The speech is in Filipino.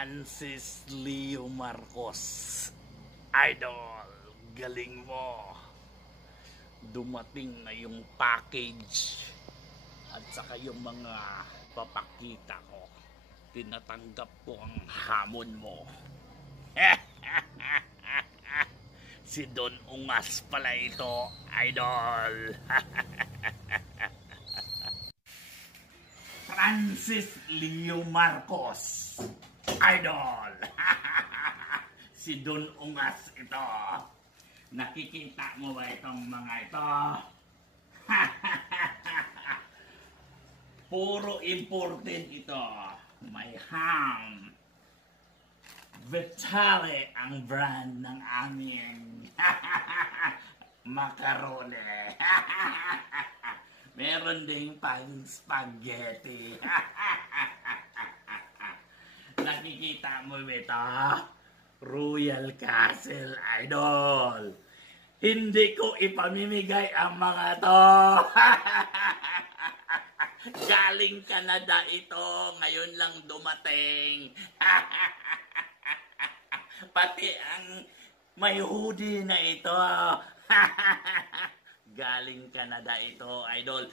Francis Leo Marcos. Idol, galing mo. Dumating na yung package at saka yung mga papakita ko. Tinatanggap ko ang hamon mo. Si Don Ungas pala ito, Idol. Francis Leo Marcos, Idol. Si Don Ungas ito. Nakikita mo ba itong mga ito? Puro imported ito. May ham. Vitale ang brand ng amin. Macaroni. Meron ding pang spaghetti. Nakikita mo ito? Royal Castle, Idol. Hindi ko ipamimigay ang mga to. Galing Canada ito. Ngayon lang dumating. Pati ang may hoodie na ito. Galing Canada ito, Idol.